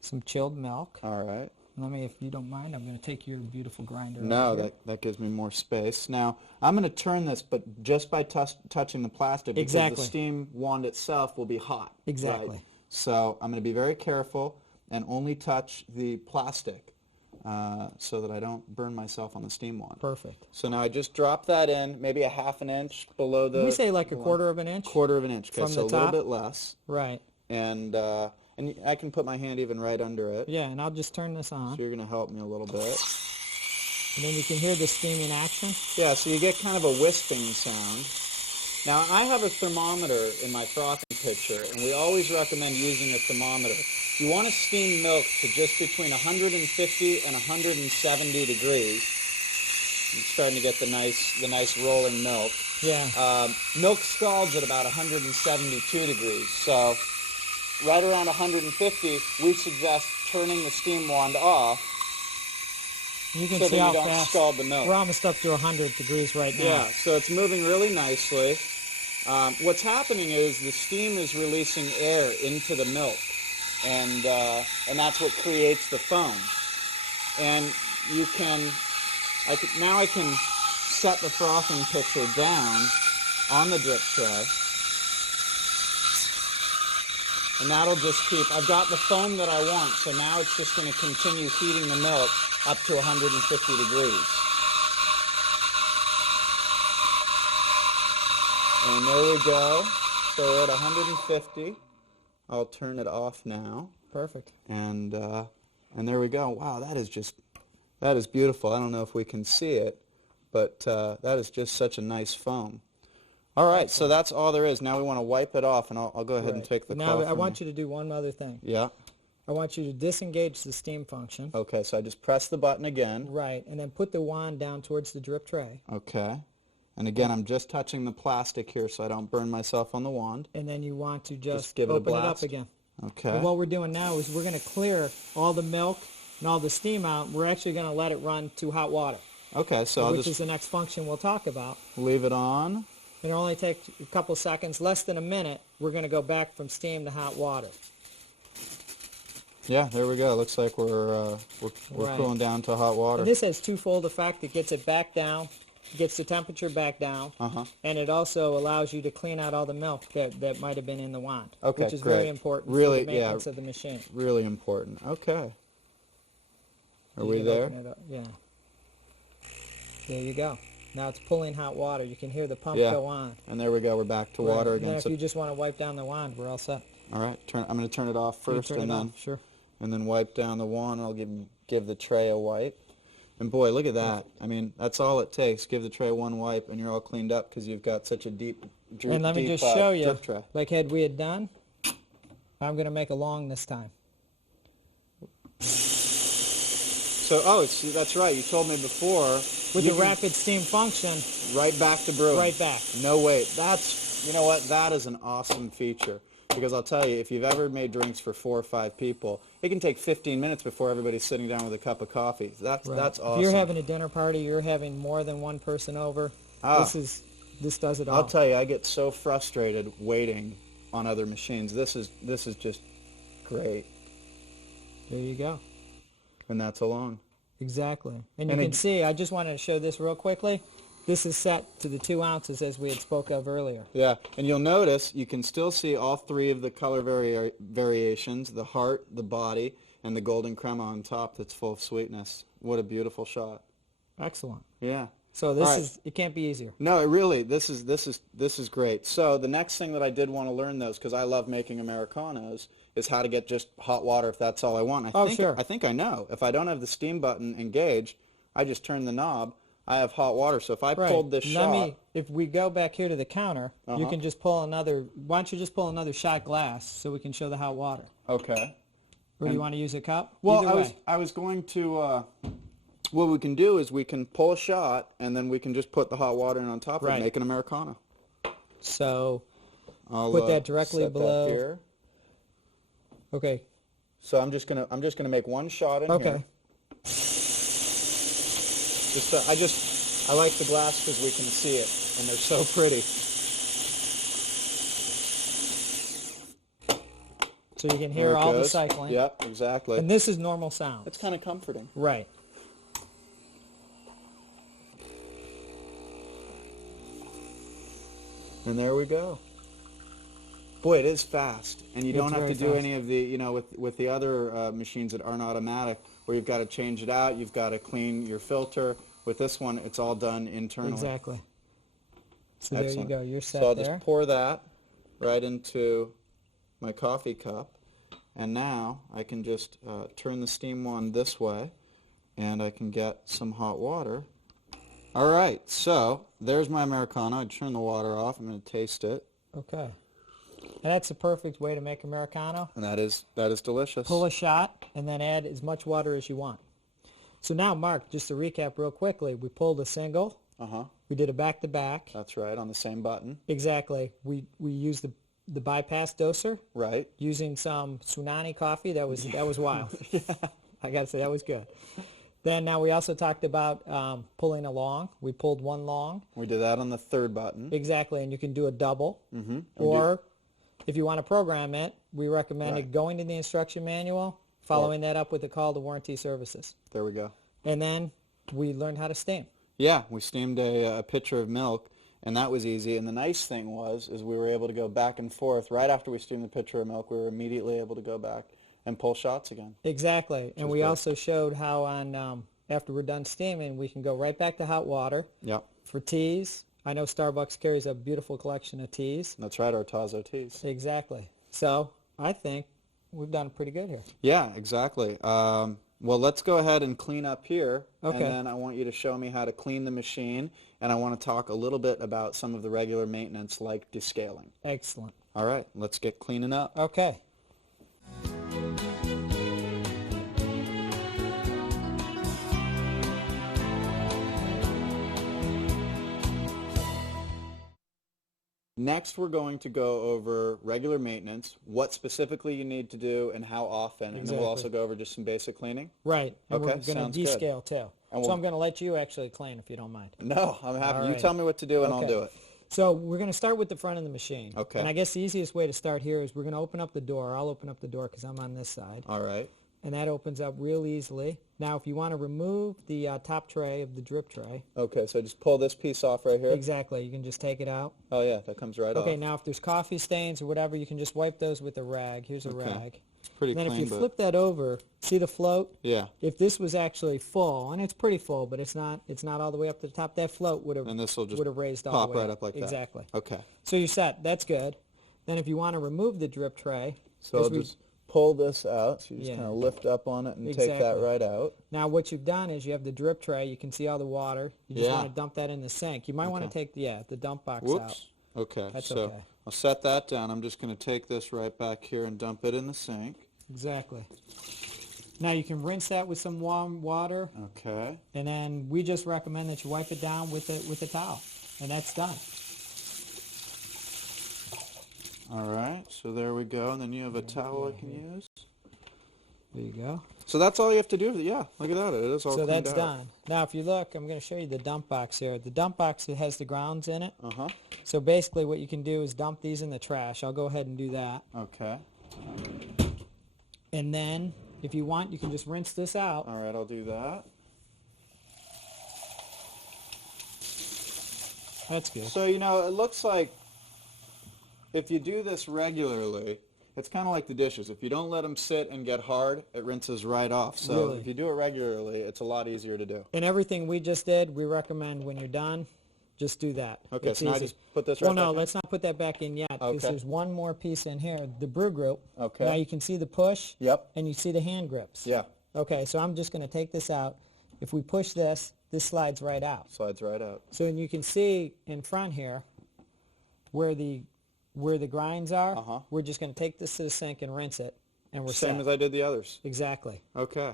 some chilled milk. All right. Let me, if you don't mind, I'm gonna take your beautiful grinder. No, over here. that gives me more space. Now, I'm going to turn this, but just by touching the plastic, because Exactly. the steam wand itself will be hot. Exactly. Right? So I'm going to be very careful and only touch the plastic so that I don't burn myself on the steam wand. Perfect. So now I just drop that in, maybe a half an inch below the... We say like a quarter of an inch? Quarter of an inch, okay, From so the a little top? bit less. Right. And I can put my hand even right under it. Yeah, and I'll just turn this on. So you're going to help me a little bit. And then you can hear the steam in action. Yeah, so you get kind of a wisping sound. Now, I have a thermometer in my frothing pitcher, and we always recommend using a thermometer. You want to steam milk to just between 150 and 170 degrees. I'm starting to get the nice rolling milk. Yeah. Milk scalds at about 172 degrees, so right around 150, we suggest turning the steam wand off You can so see that how you don't fast. scald the milk. We're almost up to 100 degrees right now. Yeah, so it's moving really nicely. What's happening is the steam is releasing air into the milk, and that's what creates the foam. And you can, now I can set the frothing pitcher down on the drip tray, and that'll just keep, I've got the foam that I want, so now it's just going to continue heating the milk up to 150 degrees. And there we go. So we're at 150. I'll turn it off now. Perfect. And there we go. Wow, that is beautiful. I don't know if we can see it, but that is just such a nice foam. All right, so that's all there is. Now we want to wipe it off, and I'll go ahead and take the cloth. Now I want you to do one other thing. Yeah. I want you to disengage the steam function. Okay, so I just press the button again. Right, and then put the wand down towards the drip tray. Okay. And again, I'm just touching the plastic here so I don't burn myself on the wand. And then you want to just give it a open it up blast. again. Okay. And what we're doing now is we're going to clear all the milk and all the steam out. We're actually going to let it run to hot water, Okay, so I'll which just is the next function we'll talk about. leave it on. It'll only take a couple seconds, less than a minute. We're going to go back from steam to hot water. Yeah, there we go. Looks like we're Right. cooling down to hot water. And this has twofold effect. It gets it back down, gets the temperature back down, and it also allows you to clean out all the milk that might have been in the wand, Okay, which is great. very important Really, for the maintenance of the machine. Really important. Okay. Are You we can there? open it up. Yeah. There you go. Now it's pulling hot water. You can hear the pump Yeah. go on. And there we go. We're back to water And again. then if So, you just want to wipe down the wand, we're all set. all right. I'm going to turn it off You first, turn and it then off. Sure. wipe down the wand. I'll give the tray a wipe. And boy, look at that. I mean, that's all it takes. Give the tray one wipe, and you're all cleaned up because you've got such a deep And let me just show you, drip tray. like we had done, I'm going to make a long this time. So, oh, that's right. You told me before. With the rapid steam function, right back to brewing. right back. No wait. That's, you know what? That is an awesome feature. Because I'll tell you, if you've ever made drinks for 4 or 5 people, it can take 15 minutes before everybody's sitting down with a cup of coffee. That's awesome. If you're having a dinner party, you're having more than one person over. This does it all. I'll tell you, I get so frustrated waiting on other machines. This is just great. There you go. And that's alone. Exactly. And you can see, I just wanted to show this real quickly. This is set to the 2 ounces as we had spoke of earlier. Yeah, and you'll notice you can still see all 3 of the color variations, the heart, the body, and the golden crema on top that's full of sweetness. What a beautiful shot. Excellent. Yeah. So this it can't be easier. No, it really, this is great. So the next thing that I did want to learn, though, because I love making Americanos, is how to get just hot water if that's all I want. I think I know. If I don't have the steam button engaged, I just turn the knob. I have hot water. So if I pulled this shot, if we go back here to the counter, you can just pull another. Why don't you just pull another shot glass so we can show the hot water? Okay. Or do you want to use a cup? Well, I was going to. What we can do is we can pull a shot, and then we can just put the hot water in on top and make an Americano. So I'll put that directly set below. That here. Okay. So I'm just gonna make one shot in here. I like the glass because we can see it, and they're so pretty. So you can hear all the cycling. Yep, exactly. And this is normal sound. It's kind of comforting. Right. And there we go. Boy, it is fast, and you don't have to do any of the, you know, with the other machines that aren't automatic, where you've got to change it out, you've got to clean your filter. With this one, it's all done internally. Exactly. So there you go. You're set there. So I'll there. just pour that right into my coffee cup, and now I can just turn the steam on this way, and I can get some hot water. All right, so there's my Americano. I turn the water off. I'm going to taste it. Okay. And that's the perfect way to make Americano. And that is delicious. Pull a shot and then add as much water as you want. So now, Mark, just to recap real quickly, we pulled a single. We did a back-to-back. That's right, on the same button. Exactly. We used the bypass doser. Right. Using some Tsunami coffee. That was wild. Yeah. I got to say, that was good. Then now we also talked about pulling a long. We pulled one long. We did that on the third button. Exactly, and you can do a double. Or if you want to program it, we recommend going to the instruction manual, following that up with a call to warranty services. There we go. And then we learned how to steam. Yeah, we steamed a pitcher of milk, and that was easy. And the nice thing is we were able to go back and forth. Right after we steamed the pitcher of milk, we were immediately able to go back and pull shots again. Exactly. And we also showed how on after we're done steaming, we can go right back to hot water. Yep. For teas. I know Starbucks carries a beautiful collection of teas. That's right, our Tazo teas. Exactly. So I think we've done pretty good here. Yeah, exactly. Well, let's go ahead and clean up here, Okay. and then I want you to show me how to clean the machine, and I want to talk a little bit about some of the regular maintenance like descaling. Excellent. All right, let's get cleaning up. Okay. Next, we're going to go over regular maintenance, what specifically you need to do, and how often. And then we'll also go over just some basic cleaning. Right. And Okay, we're going sounds to good. descale too. So I'm going to let you actually clean if you don't mind. No, I'm happy. All You right. tell me what to do, and I'll Okay. do it. So we're going to start with the front of the machine. Okay. And I guess the easiest way to start here is we're going to open up the door. I'll open up the door because I'm on this side. All right. And that opens up real easily. Now, if you want to remove the top tray of the drip tray. Okay, so just pull this piece off right here. Exactly. You can just take it out. Oh, yeah, that comes right off. Okay, now if there's coffee stains or whatever, you can just wipe those with a rag. Here's a rag. It's pretty And then clean, if you but flip that over, see the float? yeah. If this was actually full, and it's pretty full, but it's not all the way up to the top, that float would have And this will just raised all pop the way right up like that. Exactly. Okay. So you're set. That's good. Then if you want to remove the drip tray, So I'll just pull this out. So you just Yeah. kind of lift up on it and take that Exactly. right out. now what you've done is you have the drip tray. You can see all the water. You just Yeah. want to dump that in the sink. You might want to take the dump box Whoops. out. Okay, That's so okay. I'll set that down. I'm just going to take this right back here and dump it in the sink. Exactly. Now you can rinse that with some warm water, Okay. and then we just recommend that you wipe it down with a towel, and that's done. All right, so there we go, and then you have a towel I can use. There you go. So that's all you have to do. Yeah, look at that. It is all So cleaned that's out. done. Now if you look, I'm going to show you the dump box here. The dump box has the grounds in it. Uh-huh. So basically what you can do is dump these in the trash. I'll go ahead and do that. Okay. And then if you want, you can just rinse this out. All right, I'll do that. That's good. So, you know, it looks like if you do this regularly, it's kind of like the dishes. If you don't let them sit and get hard, it rinses right off. So Really? if you do it regularly, it's a lot easier to do. And everything we just did, we recommend when you're done, just do that. Okay, It's so now I easy. just put this right Well, no, back in? let's not put that back in yet, because Okay. there's one more piece in here, the brew group. Okay. Now you can see the push, Yep. and you see the hand grips. Yeah, Okay, so I'm just going to take this out. If we push this, this slides right out. slides right out. So and you can see in front here where the grinds are. Uh-huh. We're just going to take this to the sink and rinse it, and we're Same set. as I did the others. Exactly. Okay.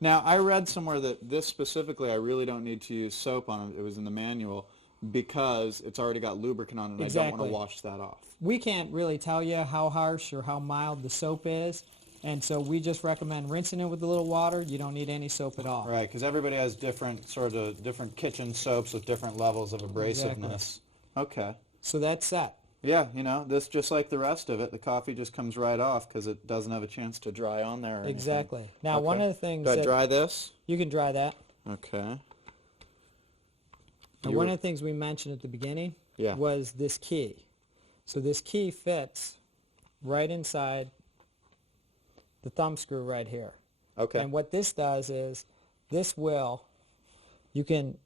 Now, I read somewhere that this specifically, I really don't need to use soap on it. It was in the manual because it's already got lubricant on it, and I don't Exactly. want to wash that off. We can't really tell you how harsh or how mild the soap is, and so we just recommend rinsing it with a little water. You don't need any soap at all. Right, because everybody has different kitchen soaps with different levels of abrasiveness. Okay. So that's set. Yeah, you know, this just like the rest of it, the coffee just comes right off because it doesn't have a chance to dry on there or anything. Exactly. Now, Okay. one of the things Do I that dry this? you can dry that. Okay. And one of the things we mentioned at the beginning Yeah. was this key. So this key fits right inside the thumb screw right here. Okay. And what this does is you can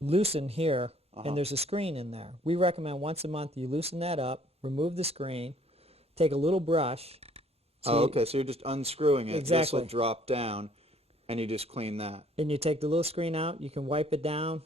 loosen here, and there's a screen in there. We recommend once a month you loosen that up, remove the screen, take a little brush. Oh, okay, so you're just unscrewing it. This Exactly. will drop down, and you just clean that. And you take the little screen out, you can wipe it down,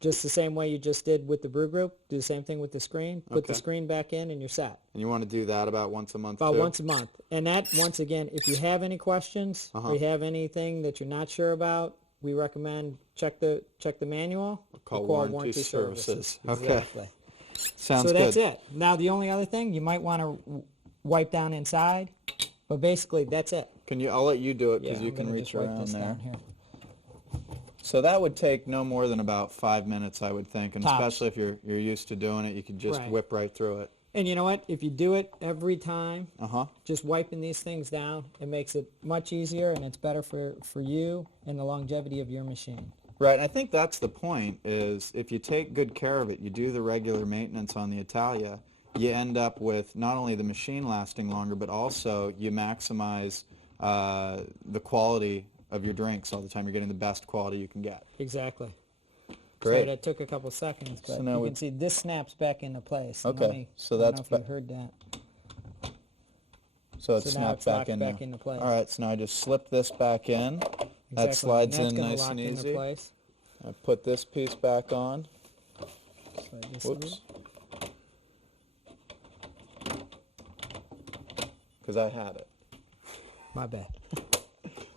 just the same way you just did with the brew group. Do the same thing with the screen. Put the Okay. screen back in, and you're set. And you want to do that about once a month, About too? once a month. And that, once again, if you have any questions, or you have anything that you're not sure about, we recommend check the manual. Call or Warranty Services. Okay. Exactly. Sounds So good. that's it. Now the only other thing, you might want to wipe down inside, but basically that's it. I'll let you do it because Yeah, you I'm can gonna reach just wipe around this there. down here. So that would take no more than about 5 minutes, I would think, and Tops. especially if you're used to doing it, you could just Right. whip right through it. And you know what? If you do it every time, Uh-huh. just wiping these things down, it makes it much easier, and it's better for you and the longevity of your machine. Right, and I think that's the point, is if you take good care of it, you do the regular maintenance on the Italia, you end up with not only the machine lasting longer, but also you maximize the quality of your drinks all the time. You're getting the best quality you can get. Exactly. Great. Sorry, that took a couple seconds, but So now you we- can see this snaps back into place. And Okay, let me- so I don't that's know if you ba- heard that. So it's So now snapped it's back locked in back now. into place. All right, so now I just slip this back in. Exactly. That slides That's in gonna nice lock and into easy. place. I put this piece back on. Slide this Whoops. through. Because I had it. My bad.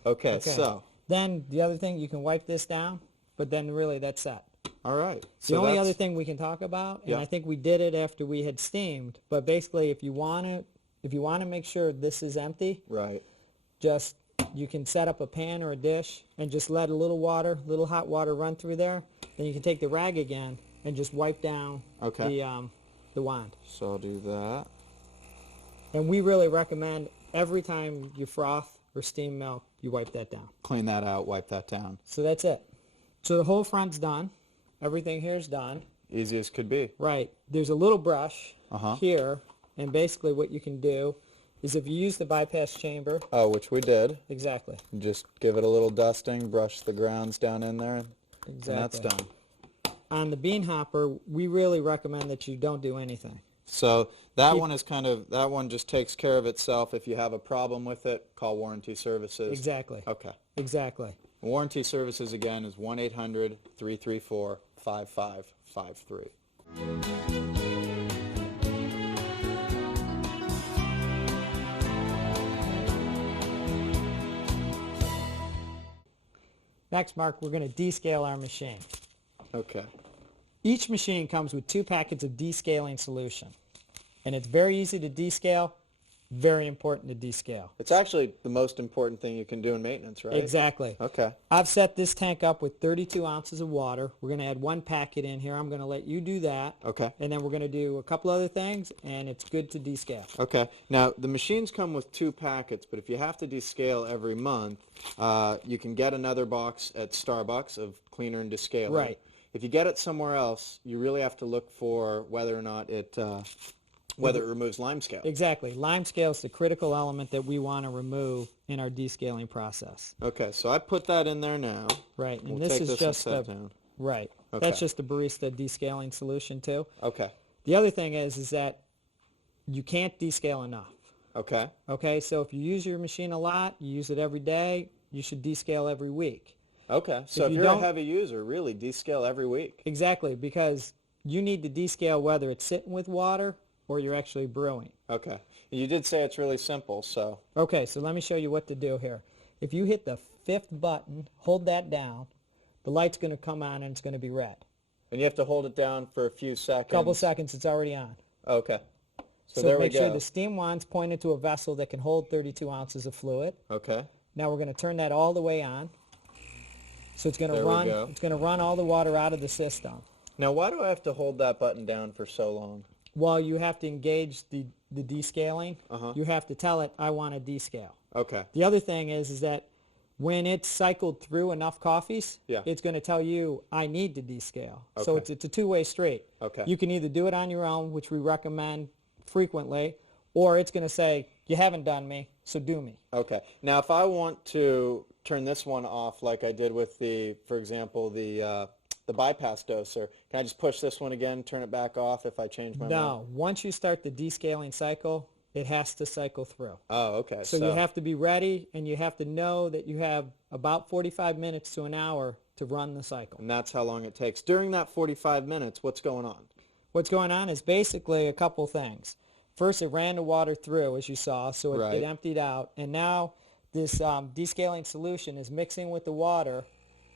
Okay, Okay. so, Then the other thing, you can wipe this down, but then really that's set. all right. The So only that's- other thing we can talk about, and Yeah. I think we did it after we had steamed, but basically if you want to make sure this is empty, Right. just you can set up a pan or a dish and just let a little hot water run through there. Then you can take the rag again and just wipe down Okay. the wand. So I'll do that. And we really recommend every time you froth or steam milk, you wipe that down. Clean that out, wipe that down. So that's it. So the whole front's done. Everything here is done. Easy as could be. Right. There's a little brush Uh-huh. here, and basically what you can do is if you use the bypass chamber, Oh, which we did. exactly. Just give it a little dusting, brush the grounds down in there, and that's Exactly. done. On the bean hopper, we really recommend that you don't do anything. So that one just takes care of itself. If you have a problem with it, call Warranty Services. Exactly. Okay. Exactly. Warranty Services, again, is 1-800-334-5553. Next, Mark, we're going to descale our machine. Okay. Each machine comes with 2 packets of descaling solution. And it's very easy to descale, very important to descale. It's actually the most important thing you can do in maintenance, right? Exactly. Okay. I've set this tank up with 32 ounces of water. We're going to add 1 packet in here. I'm going to let you do that. Okay. And then we're going to do a couple other things, and it's good to descale. Okay. Now, the machines come with 2 packets, but if you have to descale every month, you can get another box at Starbucks of cleaner and descaler. Right. If you get it somewhere else, you really have to look for whether or not it removes lime scale. Exactly. Lime scale is the critical element that we want to remove in our descaling process. Okay, so I put that in there now. Right, and We'll this take is this just and a, set down. right. Okay. That's just a barista descaling solution too. Okay. The other thing is that you can't descale enough. Okay. Okay, so if you use your machine a lot, you use it every day, you should descale every week. Okay, so if you you're a don't- heavy user, really descale every week. Exactly, because you need to descale whether it's sitting with water or you're actually brewing. Okay. You did say it's really simple, so. Okay, so let me show you what to do here. If you hit the 5th button, hold that down, the light's going to come on and it's going to be red. And you have to hold it down for a few seconds. Couple seconds, it's already on. Okay. So So there we make sure go. the steam wand's pointed to a vessel that can hold 32 ounces of fluid. Okay. Now we're going to turn that all the way on. So it's going to There we run. go. It's going to run all the water out of the system. Now, why do I have to hold that button down for so long? While you have to engage the descaling, you have to tell it, I want to descale. Okay. The other thing is that when it's cycled through enough coffees, Yeah. it's going to tell you, I need to descale. So Okay. it's a two-way street. Okay. You can either do it on your own, which we recommend frequently, or it's going to say, you haven't done me, so do me. Okay. Now, if I want to turn this one off like I did with for example, the bypass doser, can I just push this one again, turn it back off if I change my mind? No, once you start the descaling cycle, it has to cycle through. Oh, okay. So you have to be ready, and you have to know that you have about 45 minutes to an hour to run the cycle. And that's how long it takes. During that 45 minutes, what's going on? What's going on is basically a couple things. First, it ran the water through, as you saw, so it, Right. it emptied out. And now this descaling solution is mixing with the water.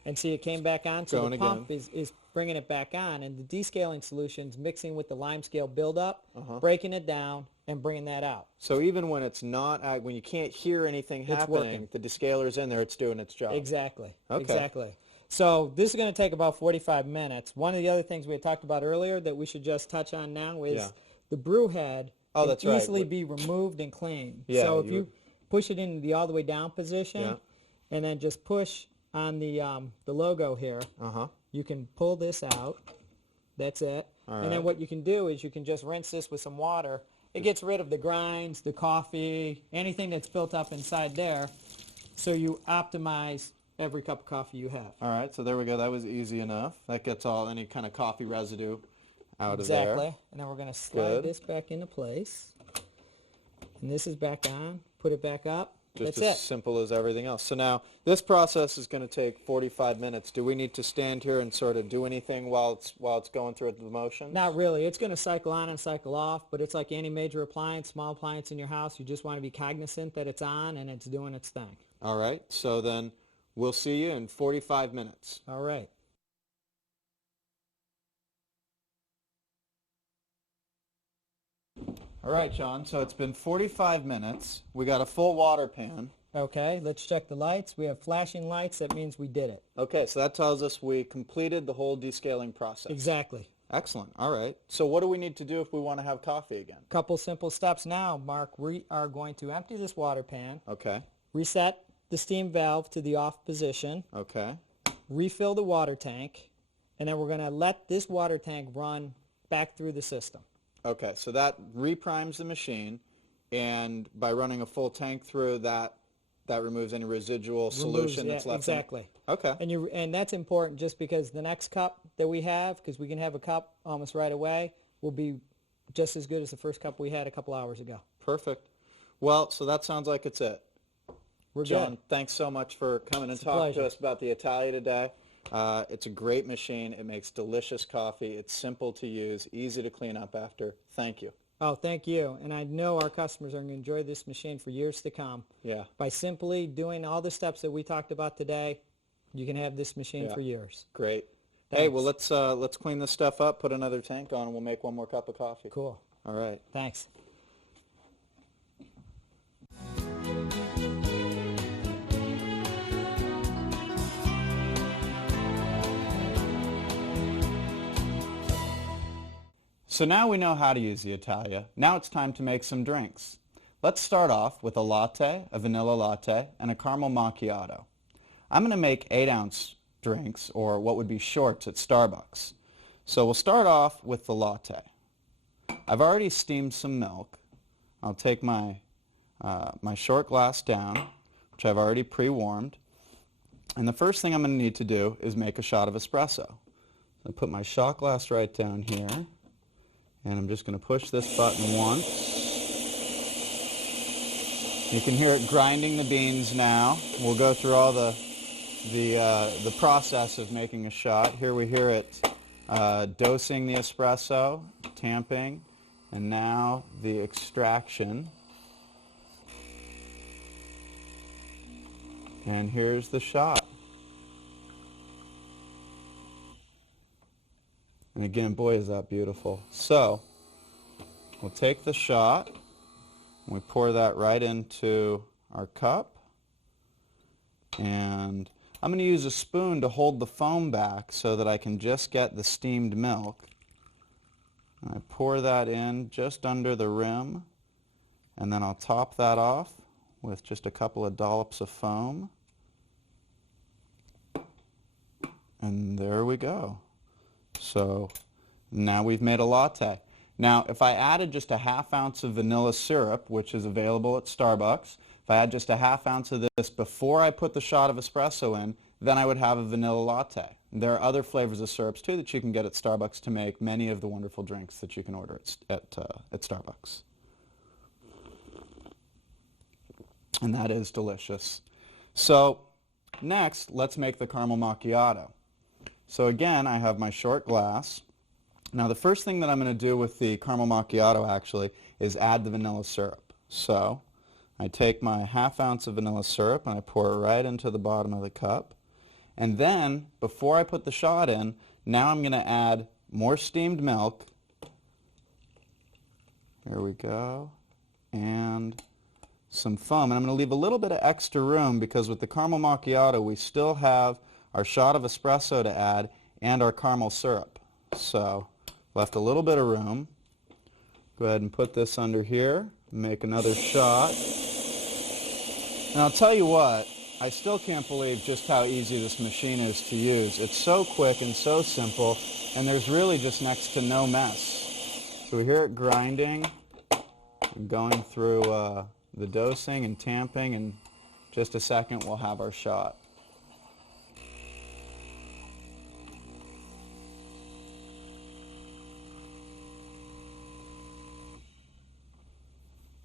And see, it came back on, so Going the pump is bringing it back on. And the descaling solution is mixing with the lime scale buildup, breaking it down, and bringing that out. So even when it's not, when you can't hear anything happening, working. the descaler's in there, it's doing its job. Exactly. Okay. Exactly. So this is going to take about 45 minutes. One of the other things we had talked about earlier that we should just touch on now is Yeah. the brew head Oh, can that's right. easily be removed and cleaned. Yeah, so if you- you push it in the all the way down position Yeah. and then just push on the logo here, Uh-huh. you can pull this out. That's it. All And right. then what you can do is you can just rinse this with some water. It gets rid of the grinds, the coffee, anything that's built up inside there, so you optimize every cup of coffee you have. All right, so there we go. That was easy enough. That gets any kind of coffee residue out of there. Exactly. And then we're going to slide Good. this back into place. And this is back on. Put it back up. Just That's as it. simple as everything else. So now, this process is going to take 45 minutes. Do we need to stand here and sort of do anything while it's going through the motion? Not really. It's going to cycle on and cycle off, but it's like any major appliance, small appliance in your house. You just want to be cognizant that it's on and it's doing its thing. All right, so then we'll see you in 45 minutes. All right. All right, Sean, so it's been 45 minutes. We got a full water pan. Okay, let's check the lights. We have flashing lights. That means we did it. Okay, so that tells us we completed the whole descaling process. Exactly. Excellent. All right. So what do we need to do if we want to have coffee again? Couple simple steps now, Mark. We are going to empty this water pan, Okay. reset the steam valve to the off position, Okay. refill the water tank, and then we're going to let this water tank run back through the system. Okay, so that reprimes the machine, and by running a full tank through that removes any residual solution that's left exactly. in it. Okay. And that's important just because the next cup that we have, because we can have a cup almost right away, will be just as good as the first cup we had a couple hours ago. Perfect. Well, so that sounds like it's it. We're John, good. thanks so much for coming and a talking to pleasure. us about the Italia today. It's a great machine. It makes delicious coffee. It's simple to use, easy to clean up after. Thank you. Oh, thank you. And I know our customers are going to enjoy this machine for years to come. Yeah. By simply doing all the steps that we talked about today, You can have this machine Yeah. for years. Great. Thanks. Hey, well, let's clean this stuff up, put another tank on, and we'll make one more cup of coffee. Cool. All right. Thanks. So now we know how to use the Italia. Now it's time to make some drinks. Let's start off with a latte, a vanilla latte, and a caramel macchiato. I'm going to make 8-ounce drinks, or what would be shorts at Starbucks. So we'll start off with the latte. I've already steamed some milk. I'll take my short glass down, which I've already pre-warmed. And the first thing I'm going to need to do is make a shot of espresso. I'll put my shot glass right down here, and I'm just going to push this button once. You can hear it grinding the beans now. We'll go through all the process of making a shot. Here we hear it dosing the espresso, tamping, and now the extraction. And here's the shot. And again, boy, is that beautiful. So we'll take the shot, and we pour that right into our cup. And I'm going to use a spoon to hold the foam back so that I can just get the steamed milk. And I pour that in just under the rim, and then I'll top that off with just a couple of dollops of foam. And there we go. So now we've made a latte. Now, if I added just a 1/2 ounce of vanilla syrup, which is available at Starbucks, if I add just a 1/2 ounce of this before I put the shot of espresso in, then I would have a vanilla latte. There are other flavors of syrups too that you can get at Starbucks to make many of the wonderful drinks that you can order at Starbucks. And that is delicious. So next, let's make the caramel macchiato. So again, I have my short glass. Now the first thing that I'm going to do with the caramel macchiato actually is add the vanilla syrup. So I take my 1/2 ounce of vanilla syrup and I pour it right into the bottom of the cup. And then, before I put the shot in, now I'm going to add more steamed milk. There we go. And some foam. And I'm going to leave a little bit of extra room because with the caramel macchiato we still have our shot of espresso to add and our caramel syrup. So left a little bit of room. Go ahead and put this under here. Make another shot. And I'll tell you what, I still can't believe just how easy this machine is to use. It's so quick and so simple, and there's really just next to no mess. So we hear it grinding, going through the dosing and tamping, and just a second we'll have our shot.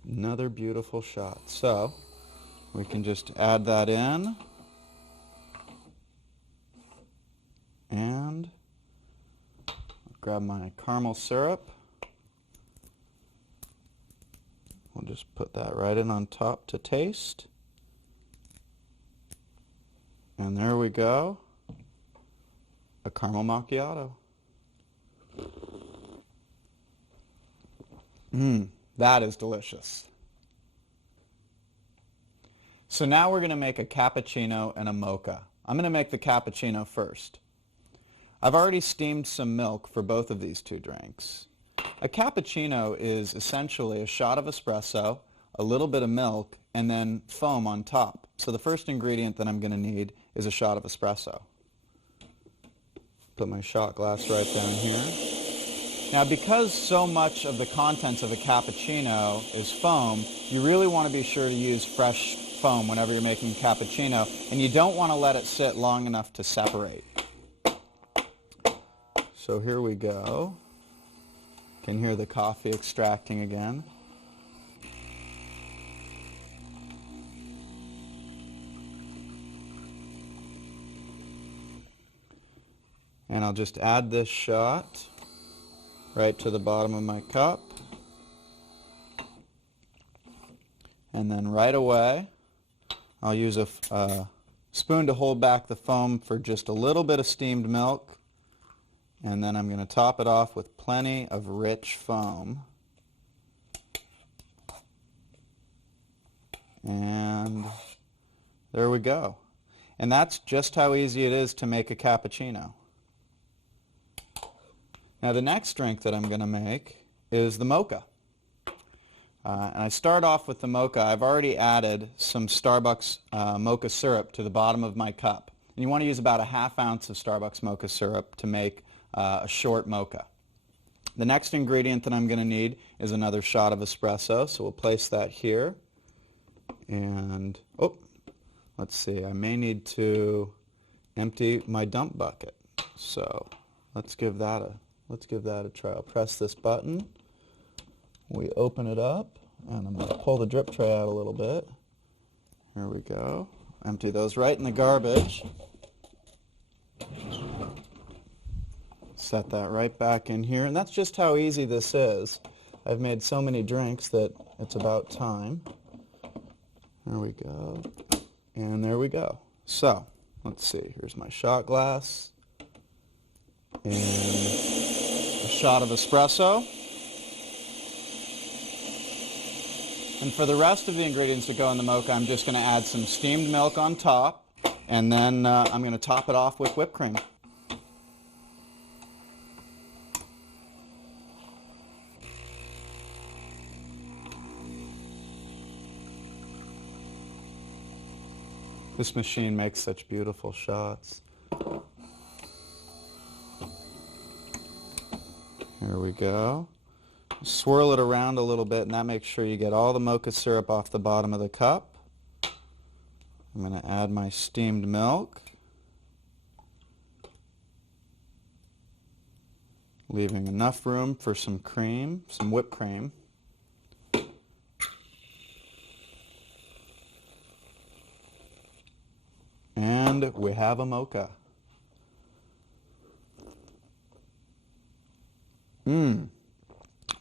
Another beautiful shot. So we can just add that in, and grab my caramel syrup. We'll just put that right in on top to taste. And there we go, a caramel macchiato. That is delicious. So now we're going to make a cappuccino and a mocha. I'm going to make the cappuccino first. I've already steamed some milk for both of these two drinks. A cappuccino is essentially a shot of espresso, a little bit of milk, and then foam on top. So the first ingredient that I'm going to need is a shot of espresso. Put my shot glass right down here. Now, because so much of the contents of a cappuccino is foam, you really want to be sure to use fresh foam whenever you're making cappuccino, and you don't want to let it sit long enough to separate. So here we go. You can hear the coffee extracting again. And I'll just add this shot right to the bottom of my cup. And then right away, I'll use a spoon to hold back the foam for just a little bit of steamed milk. And then I'm going to top it off with plenty of rich foam. And there we go. And that's just how easy it is to make a cappuccino. Now the next drink that I'm going to make is the mocha. And I start off with the mocha. I've already added some Starbucks mocha syrup to the bottom of my cup. And you want to use about a ½ ounce of Starbucks mocha syrup to make a short mocha. The next ingredient that I'm going to need is another shot of espresso. So we'll place that here. And, oh, let's see, I may need to empty my dump bucket. So let's give that a try. I'll press this button. We open it up, and I'm going to pull the drip tray out a little bit. Here we go. Empty those right in the garbage. Set that right back in here, and that's just how easy this is. I've made so many drinks that it's about time. There we go. And there we go. So, let's see. Here's my shot glass. And a shot of espresso. And for the rest of the ingredients that go in the mocha, I'm just going to add some steamed milk on top. And then I'm going to top it off with whipped cream. This machine makes such beautiful shots. Here we go. Swirl it around a little bit, and that makes sure you get all the mocha syrup off the bottom of the cup. I'm going to add my steamed milk, leaving enough room for some cream, some whipped cream. And we have a mocha.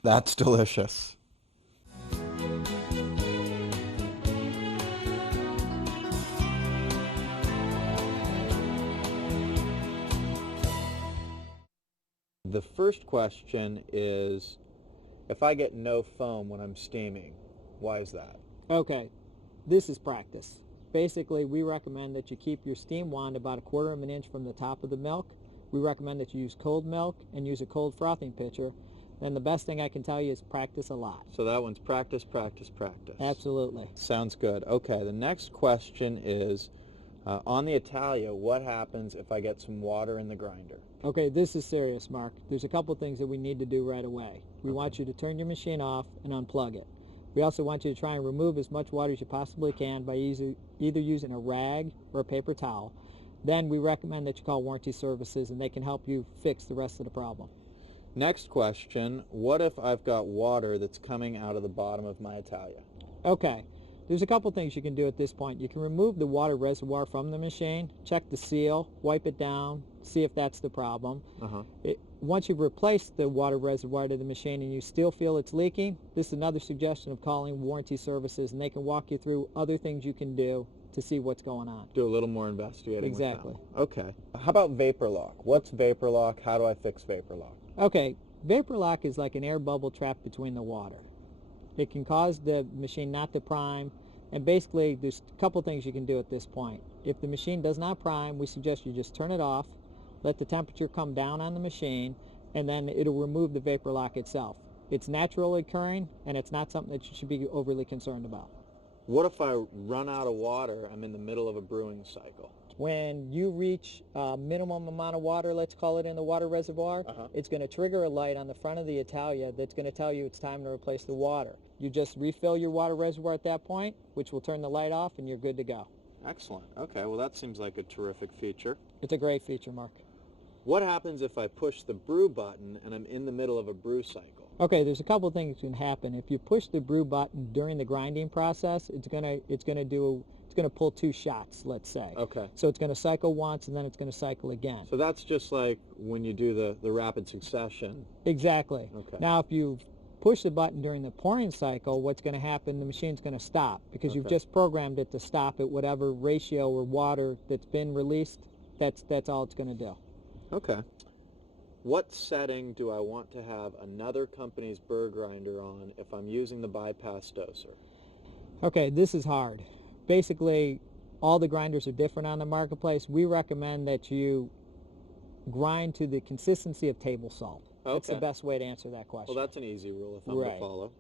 That's delicious. The first question is, if I get no foam when I'm steaming, why is that? Okay, this is practice. Basically, we recommend that you keep your steam wand about 1/4 of an inch from the top of the milk. We recommend that you use cold milk and use a cold frothing pitcher. And the best thing I can tell you is practice a lot. So that one's practice, practice, practice. Absolutely. Sounds good. Okay, the next question is, on the Italia, what happens if I get some water in the grinder? Okay, this is serious, Mark. There's a couple things that we need to do right away. We want you to turn your machine off and unplug it. We also want you to try and remove as much water as you possibly can by either using a rag or a paper towel. Then we recommend that you call warranty services, and they can help you fix the rest of the problem. Next question, what if I've got water that's coming out of the bottom of my Italia? Okay, there's a couple things you can do at this point. You can remove the water reservoir from the machine, check the seal, wipe it down, see if that's the problem. Once you've replaced the water reservoir to the machine and you still feel it's leaking, this is another suggestion of calling warranty services, and they can walk you through other things you can do to see what's going on. Do a little more investigating. Exactly. With them. Okay. How about vapor lock? What's vapor lock? How do I fix vapor lock? Okay, vapor lock is like an air bubble trapped between the water. It can cause the machine not to prime, and basically there's a couple things you can do at this point. If the machine does not prime, we suggest you just turn it off, let the temperature come down on the machine, and then it'll remove the vapor lock itself. It's naturally occurring, and it's not something that you should be overly concerned about. What if I run out of water? I'm in the middle of a brewing cycle. When you reach a minimum amount of water, let's call it, in the water reservoir, it's going to trigger a light on the front of the Italia that's going to tell you it's time to replace the water. You just refill your water reservoir at that point, which will turn the light off, and you're good to go. Excellent. Okay, well that seems like a terrific feature. It's a great feature, Mark. What happens if I push the brew button and I'm in the middle of a brew cycle? Okay, there's a couple things that can happen. If you push the brew button during the grinding process, it's gonna pull 2 shots, let's say. Okay. So it's gonna cycle once, and then it's gonna cycle again. So that's just like when you do the rapid succession. Exactly. Okay. Now, if you push the button during the pouring cycle, what's going to happen, the machine's going to stop because you've just programmed it to stop at whatever ratio or water that's been released. That's all it's going to do. Okay. What setting do I want to have another company's burr grinder on if I'm using the bypass doser? Okay, this is hard. Basically, all the grinders are different on the marketplace. We recommend that you grind to the consistency of table salt. That's the best way to answer that question. Well, that's an easy rule of thumb to follow.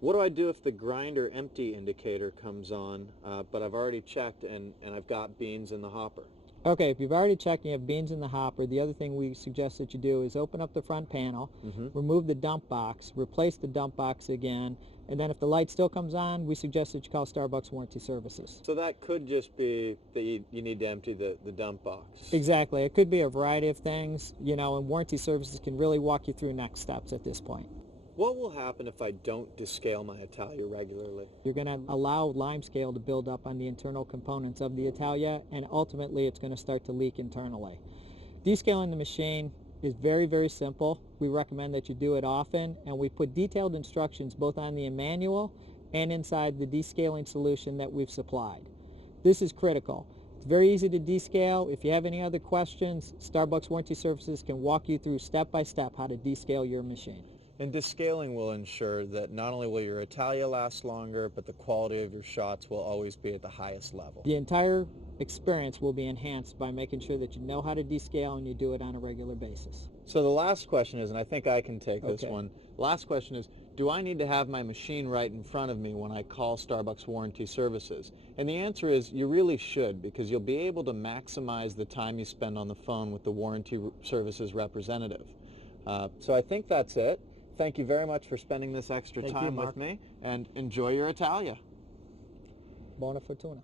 What do I do if the grinder empty indicator comes on, but I've already checked and I've got beans in the hopper? Okay, if you've already checked and you have beans in the hopper, the other thing we suggest that you do is open up the front panel, remove the dump box, replace the dump box again, and then if the light still comes on, we suggest that you call Starbucks Warranty Services. So that could just be that you need to empty the dump box. Exactly. It could be a variety of things, you know, and Warranty Services can really walk you through next steps at this point. What will happen if I don't descale my Italia regularly? You're going to allow limescale to build up on the internal components of the Italia, and ultimately it's going to start to leak internally. Descaling the machine is very, very simple. We recommend that you do it often, and we put detailed instructions both on the manual and inside the descaling solution that we've supplied. This is critical. It's very easy to descale. If you have any other questions, Starbucks Warranty Services can walk you through step by step how to descale your machine. And descaling will ensure that not only will your Italia last longer, but the quality of your shots will always be at the highest level. The entire experience will be enhanced by making sure that you know how to descale and you do it on a regular basis. So the last question is, and I think I can take this one, last question is, do I need to have my machine right in front of me when I call Starbucks Warranty Services? And the answer is you really should, because you'll be able to maximize the time you spend on the phone with the Warranty Services representative. So I think that's it. Thank you very much for spending this extra time with me, and enjoy your Italia. Buona fortuna.